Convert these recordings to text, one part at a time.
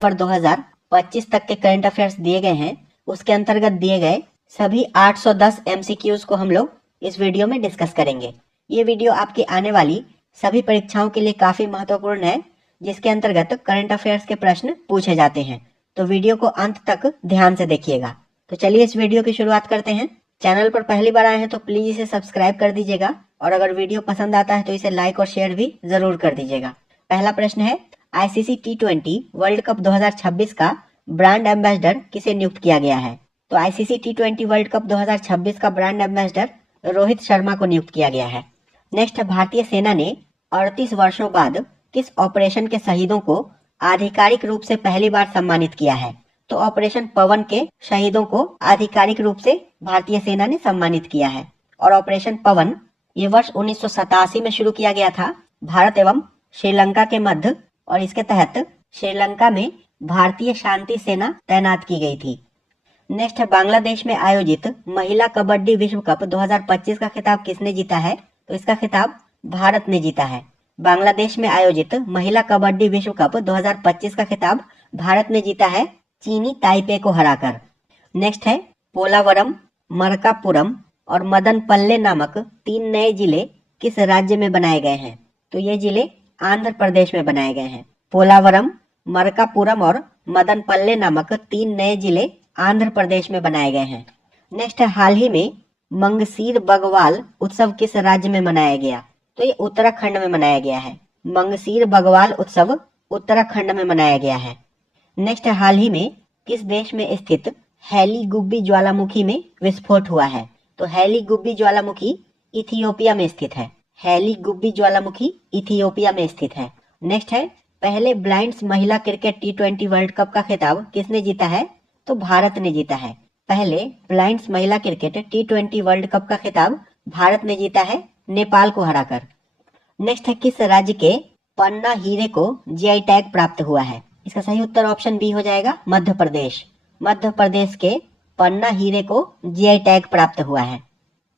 पर 2025 तक के करंट अफेयर्स दिए गए हैं, उसके अंतर्गत दिए गए सभी 810 एमसीक्यूज को हम लोग इस वीडियो में डिस्कस करेंगे। ये वीडियो आपकी आने वाली सभी परीक्षाओं के लिए काफी महत्वपूर्ण है, जिसके अंतर्गत करंट अफेयर्स के प्रश्न पूछे जाते हैं। तो वीडियो को अंत तक ध्यान से देखिएगा। तो चलिए इस वीडियो की शुरुआत करते हैं। चैनल पर पहली बार आए हैं तो प्लीज इसे सब्सक्राइब कर दीजिएगा, और अगर वीडियो पसंद आता है तो इसे लाइक और शेयर भी जरूर कर दीजिएगा। पहला प्रश्न है, आईसीसी T20 वर्ल्ड कप 2026 का ब्रांड एम्बेसडर किसे नियुक्त किया गया है? तो आईसीसी T20 वर्ल्ड कप 2026 का ब्रांड एम्बेसडर रोहित शर्मा को नियुक्त किया गया है। नेक्स्ट, भारतीय सेना ने 38 वर्षों बाद किस ऑपरेशन के शहीदों को आधिकारिक रूप से पहली बार सम्मानित किया है? तो ऑपरेशन पवन के शहीदों को आधिकारिक रूप से भारतीय सेना ने सम्मानित किया है। और ऑपरेशन पवन ये वर्ष 1987 में शुरू किया गया था, भारत एवं श्रीलंका के मध्य, और इसके तहत श्रीलंका में भारतीय शांति सेना तैनात की गई थी। नेक्स्ट है, बांग्लादेश में आयोजित महिला कबड्डी विश्व कप 2025 का खिताब किसने जीता है? तो इसका खिताब भारत ने जीता है। बांग्लादेश में आयोजित महिला कबड्डी विश्व कप 2025 का खिताब भारत ने जीता है, चीनी ताइपे को हराकर। नेक्स्ट है, पोलावरम, मरकापुरम और मदनपल्ले नामक 3 नए जिले किस राज्य में बनाए गए हैं? तो ये जिले आंध्र प्रदेश में बनाए गए हैं। पोलावरम, मरकापुरम और मदनपल्ले नामक 3 नए जिले आंध्र प्रदेश में बनाए गए हैं। नेक्स्ट है, हाल ही में मंगसीर बगवाल उत्सव किस राज्य में मनाया गया? तो ये उत्तराखंड में मनाया गया है। मंगसीर बगवाल उत्सव उत्तराखंड में मनाया गया है। नेक्स्ट है, हाल ही में किस देश में स्थित हैली गुब्बी ज्वालामुखी में विस्फोट हुआ है? तो हैली गुब्बी ज्वालामुखी इथियोपिया में स्थित है। हैली गुब्बी ज्वालामुखी इथियोपिया में स्थित है। नेक्स्ट है, पहले ब्लाइंड्स महिला क्रिकेट T20 वर्ल्ड कप का खिताब किसने जीता है? तो भारत ने जीता है। पहले ब्लाइंड्स महिला क्रिकेट T20 वर्ल्ड कप का खिताब भारत ने जीता है, नेपाल को हराकर। नेक्स्ट है, किस राज्य के पन्ना हीरे को जीआई टैग प्राप्त हुआ है? इसका सही उत्तर ऑप्शन बी हो जाएगा, मध्य प्रदेश। मध्य प्रदेश के पन्ना हीरे को जीआई टैग प्राप्त हुआ है।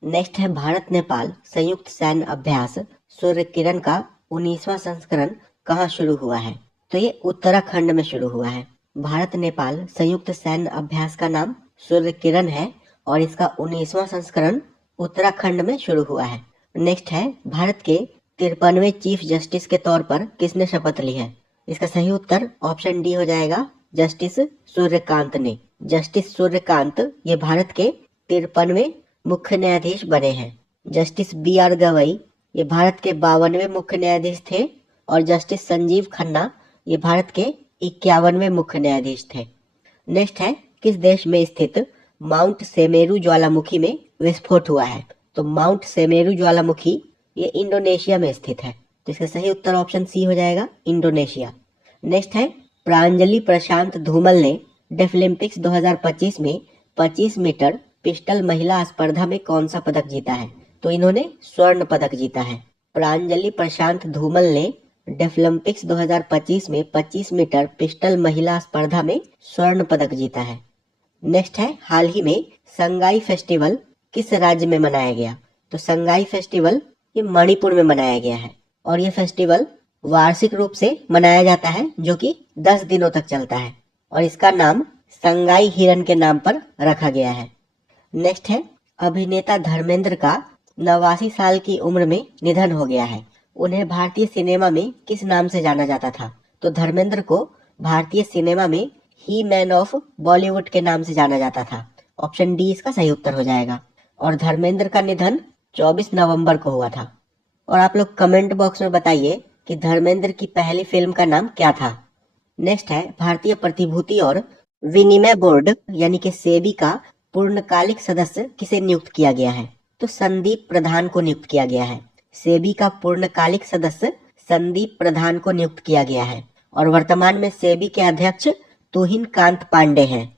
नेक्स्ट है, भारत नेपाल संयुक्त सैन्य अभ्यास सूर्य किरण का 19वां संस्करण कहाँ शुरू हुआ है? तो ये उत्तराखंड में शुरू हुआ है। भारत नेपाल संयुक्त सैन्य अभ्यास का नाम सूर्य किरण है, और इसका 19वां संस्करण उत्तराखंड में शुरू हुआ है। नेक्स्ट है, भारत के 53वें चीफ जस्टिस के तौर पर किसने शपथ ली है? इसका सही उत्तर ऑप्शन डी हो जाएगा, जस्टिस सूर्यकांत ने। जस्टिस सूर्यकांत ये भारत के 53वें मुख्य न्यायाधीश बने हैं। जस्टिस BR गवई ये भारत के 52वें मुख्य न्यायाधीश थे, और जस्टिस संजीव खन्ना ये भारत के 51वें मुख्य न्यायाधीश थे। नेक्स्ट है, किस देश में स्थित माउंट सेमेरू ज्वालामुखी में विस्फोट हुआ है? तो माउंट सेमेरू ज्वालामुखी ये इंडोनेशिया में स्थित है। तो इसका सही उत्तर ऑप्शन सी हो जाएगा, इंडोनेशिया। नेक्स्ट है, प्रांजलि प्रशांत धूमल ने डेफलिम्पिक्स 2025 में 25 मीटर पिस्टल महिला स्पर्धा में कौन सा पदक जीता है? तो इन्होंने स्वर्ण पदक जीता है। प्रांजलि प्रशांत धूमल ने डेफलिम्पिक्स 2025 में 25 मीटर पिस्टल महिला स्पर्धा में स्वर्ण पदक जीता है। नेक्स्ट है, हाल ही में संगाई फेस्टिवल किस राज्य में मनाया गया? तो संगाई फेस्टिवल ये मणिपुर में मनाया गया है, और ये फेस्टिवल वार्षिक रूप से मनाया जाता है, जो कि 10 दिनों तक चलता है, और इसका नाम संगाई हिरन के नाम पर रखा गया है। नेक्स्ट है, अभिनेता धर्मेंद्र का 89 साल की उम्र में निधन हो गया है। उन्हें भारतीय सिनेमा में किस नाम से जाना जाता था? तो धर्मेंद्र को भारतीय सिनेमा में ही मैन ऑफ बॉलीवुड के नाम से जाना जाता था। ऑप्शन डी इसका सही उत्तर हो जाएगा। और धर्मेंद्र का निधन 24 नवंबर को हुआ था। और आप लोग कमेंट बॉक्स में बताइए कि धर्मेंद्र की पहली फिल्म का नाम क्या था। नेक्स्ट है, भारतीय प्रतिभूति और विनिमय बोर्ड यानी कि सेबी का पूर्णकालिक सदस्य किसे नियुक्त किया गया है? तो संदीप प्रधान को नियुक्त किया गया है। सेबी का पूर्णकालिक सदस्य संदीप प्रधान को नियुक्त किया गया है, और वर्तमान में सेबी के अध्यक्ष तुहिन कांत पांडे हैं।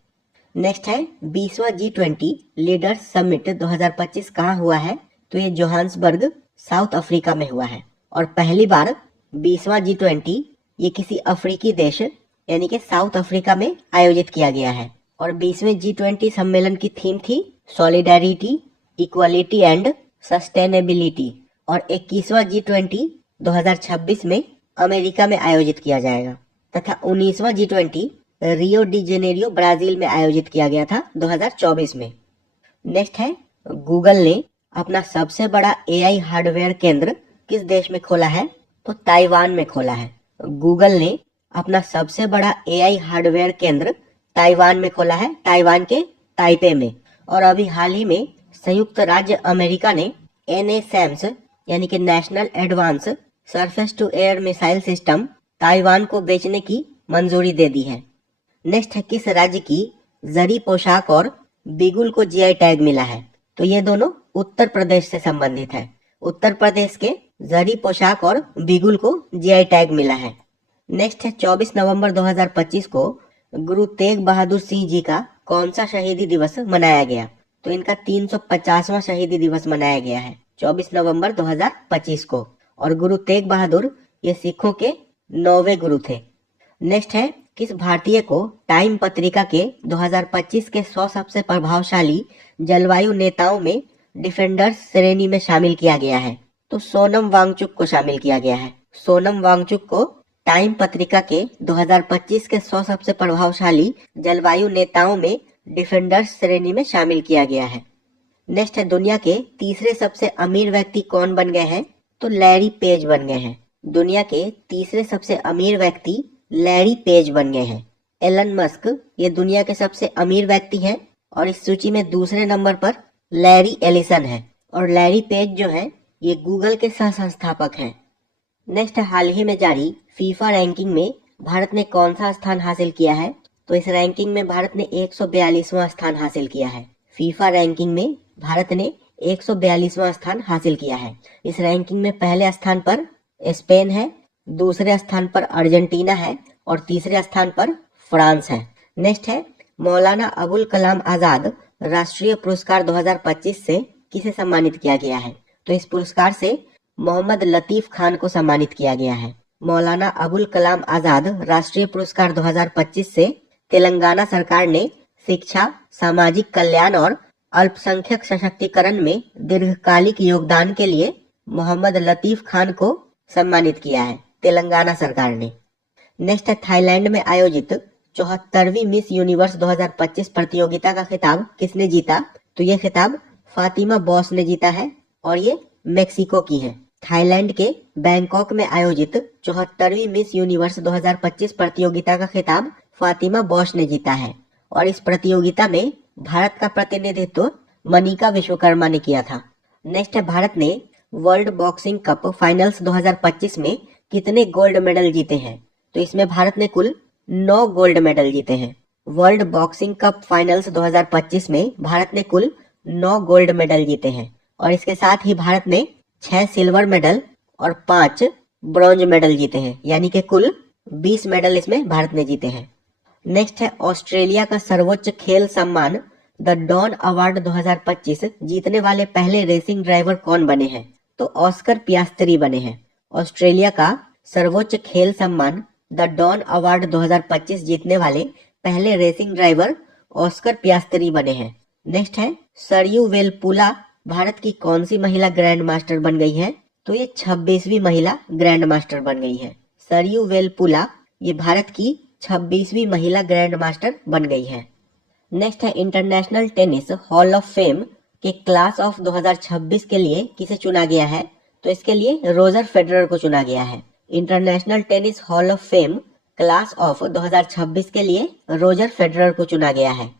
नेक्स्ट है, 20वां G20 लीडर्स समिट 2025 कहाँ हुआ है? तो ये जोहान्सबर्ग साउथ अफ्रीका में हुआ है, और पहली बार 20वां G20 ये किसी अफ्रीकी देश यानी कि साउथ अफ्रीका में आयोजित किया गया है। और 20वें G20 सम्मेलन की थीम थी सॉलिडेरिटी, इक्वालिटी एंड सस्टेनेबिलिटी। और 21वां G20 2026 में अमेरिका में आयोजित किया जाएगा। तथा 19वां G20 Rio de Janeiro Brazil में आयोजित किया गया था 2024 में। नेक्स्ट है, गूगल ने अपना सबसे बड़ा एआई हार्डवेयर केंद्र किस देश में खोला है? तो ताइवान में खोला है। गूगल ने अपना सबसे बड़ा एआई हार्डवेयर केंद्र ताइवान में खोला है, ताइवान के ताइपे में। और अभी हाल ही में संयुक्त राज्य अमेरिका ने NASAMS यानी कि national advance surface to air missile system Taiwan को बेचने की मंजूरी दे दी है। नेक्स्ट है, किस राज्य की जरी पोशाक और बिगुल को जीआई टैग मिला है? तो ये दोनों उत्तर प्रदेश से संबंधित है। उत्तर प्रदेश के जरी पोशाक और बिगुल को जीआई टैग मिला है। नेक्स्ट है, 24 नवंबर 2025 को गुरु तेग बहादुर सिंह जी का कौन सा शहीदी दिवस मनाया गया? तो इनका 350वां शहीदी दिवस मनाया गया है 24 नवंबर 2025 को। और गुरु तेग बहादुर ये सिखों के 9वें गुरु थे। नेक्स्ट है, किस भारतीय को टाइम पत्रिका के 2025 के 100 सबसे प्रभावशाली जलवायु नेताओं में डिफेंडर्स श्रेणी में शामिल किया गया है? तो सोनम वांगचुक को शामिल किया गया है। सोनम वांगचुक को टाइम पत्रिका के 2025 के 100 सबसे प्रभावशाली जलवायु नेताओं में डिफेंडर्स श्रेणी में शामिल किया गया है। नेक्स्ट है, दुनिया के तीसरे सबसे अमीर व्यक्ति कौन बन गए हैं? तो लैरी पेज बन गए हैं। दुनिया के तीसरे सबसे अमीर व्यक्ति लैरी पेज बन गए हैं। एलन मस्क ये दुनिया के सबसे अमीर व्यक्ति हैं और इस सूची में दूसरे नंबर पर लैरी एलिसन है। और लैरी पेज जो है ये गूगल के सह संस्थापक हैं। नेक्स्ट है, हाल ही में जारी फीफा रैंकिंग में भारत ने कौन सा स्थान हासिल किया है? तो इस रैंकिंग में भारत ने 142वां स्थान हासिल किया है। फीफा रैंकिंग में भारत ने 142वां स्थान हासिल किया है। इस रैंकिंग में पहले स्थान पर स्पेन है, दूसरे स्थान पर अर्जेंटीना है और तीसरे स्थान पर फ्रांस है। नेक्स्ट है, मौलाना अबुल कलाम आजाद राष्ट्रीय पुरस्कार 2025 से किसे सम्मानित किया गया है? तो इस पुरस्कार से मोहम्मद लतीफ खान को सम्मानित किया गया है। मौलाना अबुल कलाम आजाद राष्ट्रीय पुरस्कार 2025 से तेलंगाना सरकार ने शिक्षा, सामाजिक कल्याण और अल्पसंख्यक सशक्तिकरण में दीर्घकालिक योगदान के लिए मोहम्मद लतीफ खान को सम्मानित किया है तेलंगाना सरकार ने। नेक्स्ट है, थाईलैंड में आयोजित 74वीं मिस यूनिवर्स 2025 प्रतियोगिता का खिताब किसने जीता? तो ये खिताब फातिमा बॉस ने जीता है और ये मेक्सिको की है। थाईलैंड के बैंकॉक में आयोजित 74वीं मिस यूनिवर्स 2025 प्रतियोगिता का खिताब फातिमा बॉस ने जीता है और इस प्रतियोगिता में भारत का प्रतिनिधित्व मनिका विश्वकर्मा ने किया था। नेक्स्ट है, भारत ने वर्ल्ड बॉक्सिंग कप फाइनल्स 2025 में कितने गोल्ड मेडल जीते हैं? तो इसमें भारत ने कुल 9 गोल्ड मेडल जीते हैं। वर्ल्ड बॉक्सिंग कप फाइनल्स 2025 में भारत ने कुल 9 गोल्ड मेडल जीते हैं और इसके साथ ही भारत ने 6 सिल्वर मेडल और 5 ब्रॉन्ज मेडल जीते हैं, यानी कि कुल 20 मेडल इसमें भारत ने जीते हैं। नेक्स्ट है, ऑस्ट्रेलिया का सर्वोच्च खेल सम्मान द डॉन अवार्ड 2025 जीतने वाले पहले रेसिंग ड्राइवर कौन बने हैं? तो ऑस्कर पियास्त्री बने हैं। ऑस्ट्रेलिया का सर्वोच्च खेल सम्मान द डॉन अवार्ड 2025 जीतने वाले पहले रेसिंग ड्राइवर ऑस्कर पियास्त्री बने हैं। नेक्स्ट है, सरयू वेलपुला भारत की कौन सी महिला ग्रैंड मास्टर बन गई है? तो ये 26वीं महिला ग्रैंड मास्टर बन गई है। सरयू वेलपुला ये भारत की 26वीं महिला ग्रैंड मास्टर बन गई है। नेक्स्ट है, international tennis hall of fame के क्लास ऑफ 2026 के लिए किसे चुना गया है? तो इसके लिए रोजर फेडरर को चुना गया है। International tennis hall of fame class of 2026 के लिए रोजर फेडरर को चुना गया है।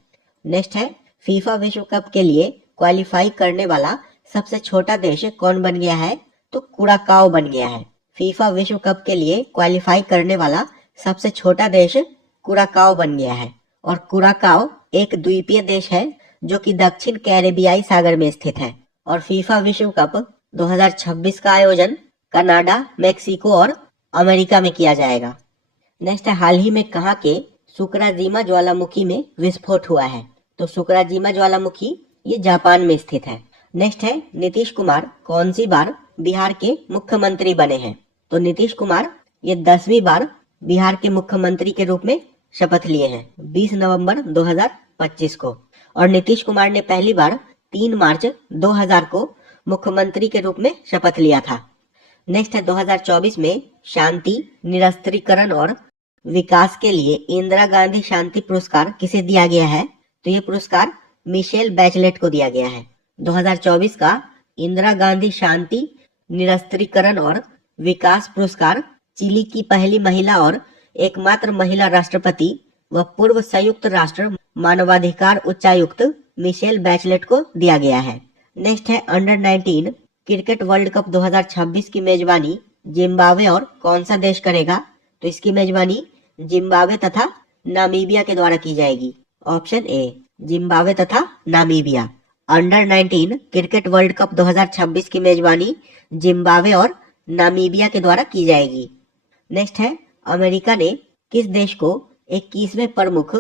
नेक्स्ट है, फीफा विश्व कप के लिए क्वालिफाई करने वाला सबसे छोटा देश कौन बन गया है? तो कुराकाओ बन गया है। फीफा विश्व कप के लिए क्वालिफाई करने वाला सबसे छोटा देश कुराकाओ बन गया है और कुराकाओ एक द्वीपीय देश है जो कि दक्षिण कैरेबियाई सागर में स्थित है। और फीफा विश्व कप 2026 का आयोजन कनाडा, मेक्सिको और अमेरिका में किया जाएगा। नेक्स्ट है, हाल ही में कहाँ के सुकराजीमा ज्वालामुखी में विस्फोट हुआ है? तो सुकराजीमा ज्वालामुखी ये जापान में स्थित है। नेक्स्ट है, नीतीश कुमार कौन सी बार बिहार के मुख्यमंत्री बने हैं? तो नीतीश कुमार ये 10वीं बार बिहार के मुख्यमंत्री के रूप में शपथ लिए हैं 20 नवंबर 2025 को। और नीतीश कुमार ने पहली बार 3 मार्च 2000 को मुख्यमंत्री के रूप में शपथ लिया था। नेक्स्ट है, 2024 में शांति, निरस्त्रीकरण और विकास के लिए इंदिरा गांधी शांति पुरस्कार किसे दिया गया है? तो ये पुरस्कार मिशेल बैचलेट को दिया गया है। 2024 का इंदिरा गांधी शांति, निरस्त्रीकरण और विकास पुरस्कार चिली की पहली महिला और एकमात्र महिला राष्ट्रपति व पूर्व संयुक्त राष्ट्र मानवाधिकार उच्चायुक्त मिशेल बैचलेट को दिया गया है। नेक्स्ट है अंडर 19 क्रिकेट वर्ल्ड कप 2026 की मेजबानी जिम्बाब्वे और कौन सा देश करेगा? तो इसकी मेजबानी जिम्बाब्वे तथा नामीबिया के द्वारा की जाएगी। ऑप्शन ए जिम्बाब्वे तथा Namibia. Under 19 cricket world cup 2026 की मेजबानी जिम्बाब्वे और नामीबिया के द्वारा की जाएगी। नेक्स्ट है अमेरिका ने किस देश को 21वें प्रमुख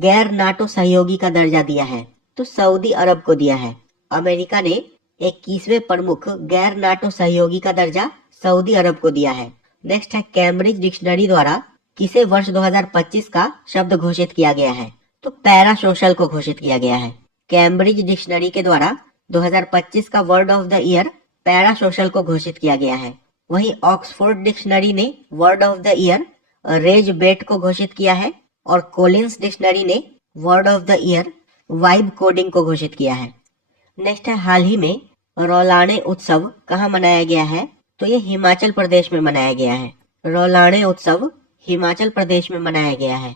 गैर नाटो सहयोगी का दर्जा दिया है? तो सऊदी अरब को दिया है। अमेरिका ने 21वें प्रमुख गैर नाटो सहयोगी का दर्जा सऊदी अरब को दिया है। नेक्स्ट है कैम्ब्रिज डिक्शनरी द्वारा किसे वर्ष 2025 का शब्द घोषित किया गया है? तो पैरासोशल को घोषित किया गया है। कैम्ब्रिज डिक्शनरी के द्वारा 2025 का word of the year parasocial को घोषित किया गया है। वहीं ऑक्सफोर्ड डिक्शनरी ने word of the year rage bait को घोषित किया है और कोलिंस डिक्शनरी ने word of the year vibe coding को घोषित किया है। नेक्स्ट है हाल ही में रौलाने उत्सव कहाँ मनाया गया है? तो ये हिमाचल प्रदेश में मनाया गया है। रौलाने उत्सव हिमाचल प्रदेश में मनाया गया है।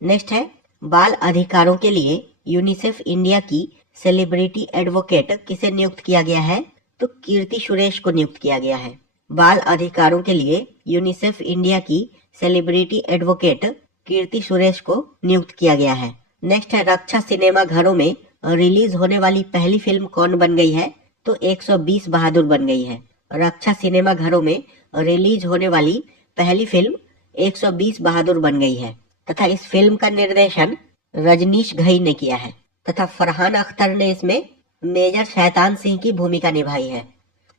नेक्स्ट है बाल अधिकारों के लिए यूनिसेफ इंडिया की सेलिब्रिटी एडवोकेट किसे नियुक्त किया गया है? तो कीर्ति सुरेश को नियुक्त किया गया है। बाल अधिकारों के लिए यूनिसेफ इंडिया की सेलिब्रिटी एडवोकेट कीर्ति सुरेश को नियुक्त किया गया है। नेक्स्ट है रक्षा सिनेमा घरों में रिलीज होने वाली पहली फिल्म कौन बन गई है? तो 120 बहादुर बन गई है। रक्षा सिनेमा घरों में रिलीज होने वाली पहली फिल्म 120 बहादुर बन गई है तथा इस फिल्म का निर्देशन रजनीश घई ने किया है तथा फरहान अख्तर ने इसमें मेजर शैतान सिंह की भूमिका निभाई है।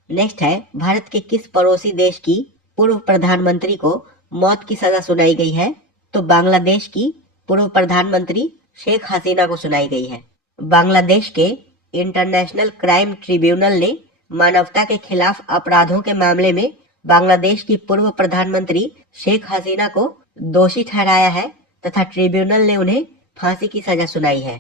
नेक्स्ट है भारत के किस पड़ोसी देश की पूर्व प्रधानमंत्री को मौत की सजा सुनाई गई है? तो बांग्लादेश की पूर्व प्रधानमंत्री शेख हसीना को सुनाई गई है। बांग्लादेश के इंटरनेशनल क्राइम ट्रिब्यूनल ने मानवता के खिलाफ अपराधों के मामले में बांग्लादेश की पूर्व प्रधानमंत्री शेख हसीना को दोषी ठहराया है तथा ट्रिब्यूनल ने उन्हें फांसी की सजा सुनाई है।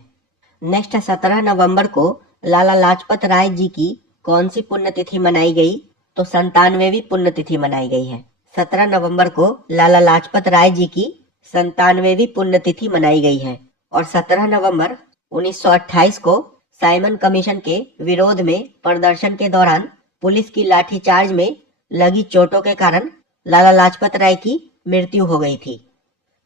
नेक्स्ट 17 नवंबर को लाला लाजपत राय जी की कौन सी पुण्यतिथि मनाई गई? तो 97वीं पुण्यतिथि मनाई गई है। 17 नवंबर को लाला लाजपत राय जी की 97वीं पुण्यतिथि मनाई गई है और 17 नवंबर 1928 को साइमन कमीशन के विरोध में प्रदर्शन के दौरान पुलिस की लाठीचार्ज में लगी चोटों के कारण लाला लाजपत राय की मृत्यु हो गई थी।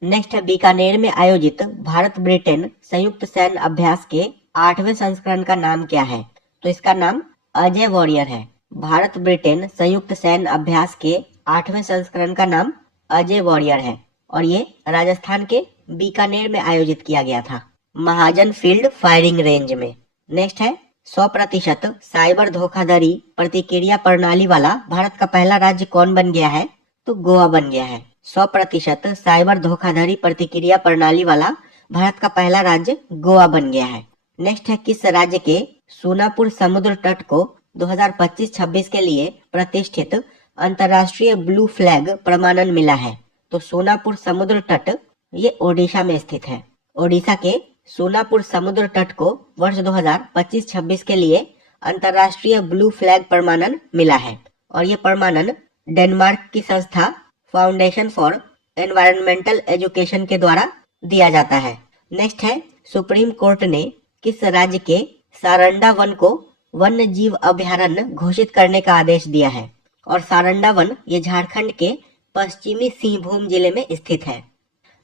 नेक्स्ट है बीकानेर में आयोजित भारत ब्रिटेन संयुक्त सैन्य अभ्यास के 8वें संस्करण का नाम क्या है? तो इसका नाम अजय वॉरियर है। भारत ब्रिटेन संयुक्त सैन्य अभ्यास के 8वें संस्करण का नाम अजय वॉरियर है और ये राजस्थान के बीकानेर में आयोजित किया गया था, महाजन फील्ड फायरिंग रेंज में। नेक्स्ट है 100% साइबर धोखाधड़ी प्रतिक्रिया प्रणाली वाला भारत का पहला राज्य कौन बन गया है? तो गोवा बन गया है। 100% साइबर धोखाधड़ी प्रतिक्रिया प्रणाली वाला भारत का पहला राज्य गोवा बन गया है। नेक्स्ट है किस राज्य के सोनापुर समुद्र तट को 2025-26 के लिए प्रतिष्ठित अंतर्राष्ट्रीय ब्लू फ्लैग प्रमाणन मिला है? तो सोनापुर समुद्र तट ये ओडिशा में स्थित है। ओडिशा के सोनापुर समुद्र तट को वर्ष 2025-26 के लिए अंतर्राष्ट्रीय ब्लू फ्लैग प्रमाणन मिला है और ये प्रमाणन डेनमार्क की संस्था फाउंडेशन फॉर एनवायरमेंटल एजुकेशन के द्वारा दिया जाता है। नेक्स्ट है सुप्रीम कोर्ट ने किस राज्य के सारंडा वन को वन्य जीव अभयारण्य घोषित करने का आदेश दिया है? और सारंडा वन ये झारखंड के पश्चिमी सिंहभूम जिले में स्थित है।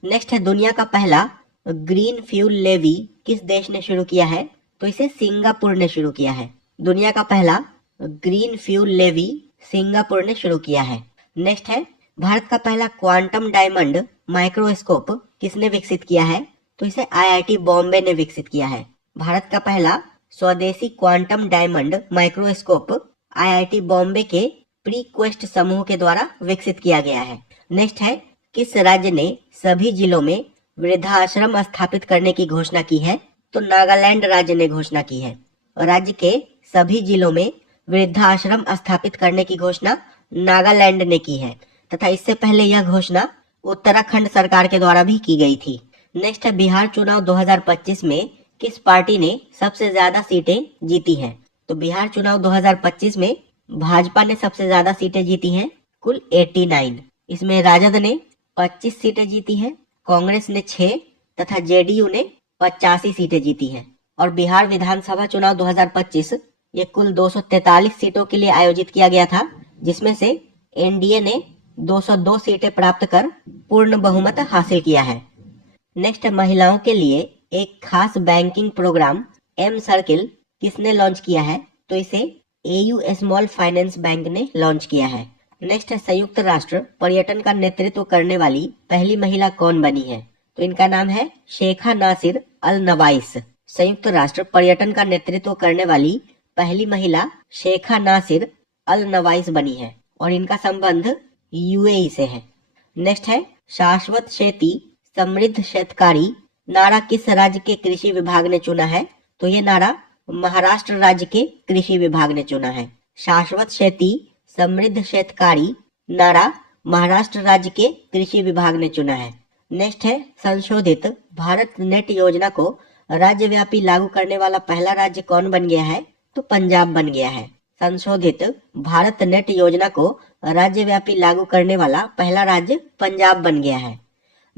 नेक्स्ट है दुनिया का पहला ग्रीन फ्यूल लेवी किस देश ने शुरू किया है? तो इसे सिंगापुर ने शुरू किया है। दुनिया का पहला ग्रीन फ्यूल लेवी सिंगापुर ने शुरू किया है। नेक्स्ट है भारत का पहला क्वांटम डायमंड माइक्रोस्कोप किसने विकसित किया है? तो इसे आईआईटी बॉम्बे ने विकसित किया है। भारत का पहला स्वदेशी quantum diamond microscope IIT Bombay के प्रीक्वेस्ट समूह के द्वारा विकसित किया गया है। नेक्स्ट है किस राज्य ने सभी जिलों में वृद्धाश्रम स्थापित करने की घोषणा की है? तो नागालैंड राज्य ने घोषणा की है। राज्य के सभी जिलों में वृद्धाश्रम स्थापित करने की घोषणा नागालैंड ने की है तथा इससे पहले यह घोषणा उत्तराखंड सरकार के द्वारा भी की गई थी। नेक्स्ट है बिहार चुनाव 2025 में किस पार्टी ने सबसे ज्यादा सीटें जीती हैं? तो बिहार चुनाव 2025 में भाजपा ने सबसे ज्यादा सीटें जीती हैं, कुल 89। इसमें राजद ने 25 सीटें जीती हैं, कांग्रेस ने 6 तथा जेडीयू ने 85 सीटें जीती हैं। और बिहार विधानसभा चुनाव 2025 ये कुल 243 सीटों के लिए आयोजित किया गया था, जिसमें से एनडीए ने 202 सीटें प्राप्त कर पूर्ण बहुमत हासिल किया है। नेक्स्ट महिलाओं के लिए एक खास बैंकिंग प्रोग्राम एम सर्किल किसने लॉन्च किया है? तो इसे एयू स्मॉल फाइनेंस बैंक ने लॉन्च किया है। नेक्स्ट है संयुक्त राष्ट्र पर्यटन का नेतृत्व करने वाली पहली महिला कौन बनी है? तो इनका नाम है शेखा नासिर अल नवाइस। संयुक्त राष्ट्र पर्यटन का नेतृत्व करने वाली पहली महिला शेखा नासिर अल नवाइस बनी है और इनका संबंध यूएई से है। नेक्स्ट है शाश्वत खेती समृद्ध शेतकारी नारा किस राज्य के कृषि विभाग ने चुना है? तो ये नारा महाराष्ट्र राज्य के कृषि विभाग ने चुना है। शाश्वत खेती समृद्ध शेतकारी नारा महाराष्ट्र राज्य के कृषि विभाग ने चुना है। नेक्स्ट है संशोधित भारत नेट योजना को राज्यव्यापी लागू करने वाला पहला राज्य कौन बन गया है? तो पंजाब बन गया है। संशोधित भारत नेट योजना को राज्यव्यापी लागू करने वाला पहला राज्य पंजाब बन गया है।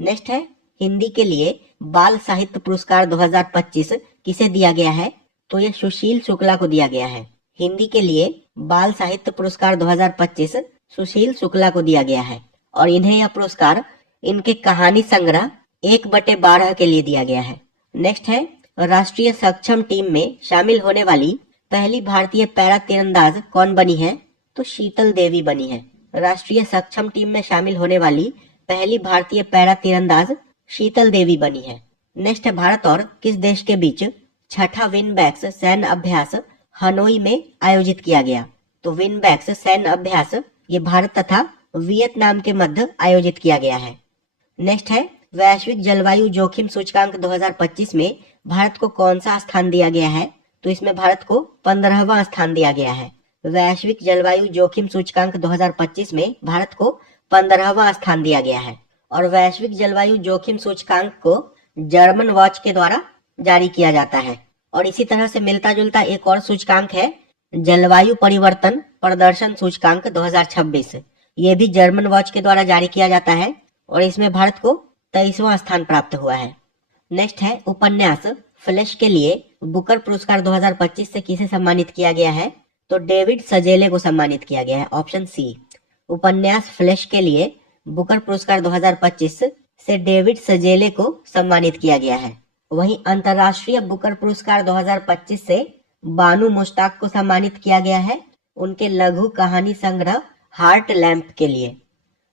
नेक्स्ट है हिंदी के लिए बाल साहित्य पुरस्कार 2025 किसे दिया गया है? तो ये सुशील शुक्ला को दिया गया है। हिंदी के लिए बाल साहित्य पुरस्कार 2025 सुशील शुक्ला को दिया गया है और इन्हें यह पुरस्कार इनके कहानी संग्रह 1/12 के लिए दिया गया है। नेक्स्ट है राष्ट्रीय सक्षम टीम में शामिल होने वाली पहली भारतीय पैरा तीरंदाज कौन बनी है? तो शीतल देवी बनी है। राष्ट्रीय सक्षम टीम में शामिल होने वाली पहली भारतीय पैरा तीरंदाज शीतल देवी बनी है। नेक्स्ट है भारत और किस देश के बीच छठा विनबैक्स सैन्य अभ्यास हनोई में आयोजित किया गया? तो विनबैक्स सैन्य अभ्यास ये भारत तथा वियतनाम के मध्य आयोजित किया गया है। नेक्स्ट है वैश्विक जलवायु जोखिम सूचकांक 2025 में भारत को कौन सा स्थान दिया गया है? तो इसमें भारत को 15वां स्थान दिया गया है। वैश्विक जलवायु जोखिम सूचकांक 2025 में भारत को 15वां स्थान दिया गया है और वैश्विक जलवायु जोखिम सूचकांक को जर्मन वॉच के द्वारा जारी किया जाता है। और इसी तरह से मिलता जुलता एक और सूचकांक है जलवायु परिवर्तन प्रदर्शन सूचकांक 2026। ये भी जर्मन वॉच के द्वारा जारी किया जाता है और इसमें भारत को 23वां स्थान प्राप्त हुआ है। नेक्स्ट है उपन्यास फ्लैश के लिए बुकर पुरस्कार 2025 से किसे सम्मानित किया गया है? तो डेविड सजेले को सम्मानित किया गया है, ऑप्शन सी। उपन्यास फ्लैश के लिए बुकर पुरस्कार 2025 से डेविड सजेले को सम्मानित किया गया है। वहीं अंतर्राष्ट्रीय बुकर पुरस्कार 2025 से बानू मुश्ताक को सम्मानित किया गया है उनके लघु कहानी संग्रह हार्ट लैम्प के लिए।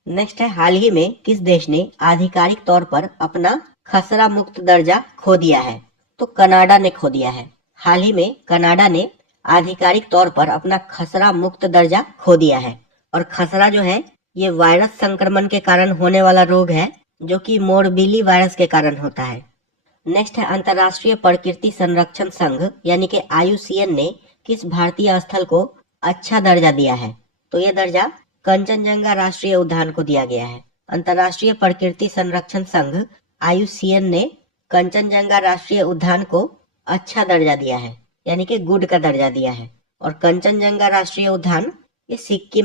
नेक्स्ट है हाल ही में किस देश ने आधिकारिक तौर पर अपना खसरा मुक्त दर्जा खो दिया है? तो कनाडा ने खो दिया है। हाल ही में कनाडा ने आधिकारिक तौर पर अपना खसरा मुक्त दर्जा खो दिया है और खसरा जो है ये वायरस संक्रमण के कारण होने वाला रोग है जो कि मोरबीली वायरस के कारण होता है। नेक्स्ट है अंतर्राष्ट्रीय प्रकृति संरक्षण संघ यानी कि IUCN ने किस भारतीय स्थल को अच्छा दर्जा दिया है? तो यह दर्जा कंचनजंगा राष्ट्रीय उद्यान को दिया गया है। अंतर्राष्ट्रीय प्रकृति संरक्षण संघ IUCN ने कंचनजंगा राष्ट्रीय उद्यान को अच्छा दर्जा दिया है यानी कि गुड का दर्जा दिया है और कंचनजंगा राष्ट्रीय उद्यान ये सिक्किम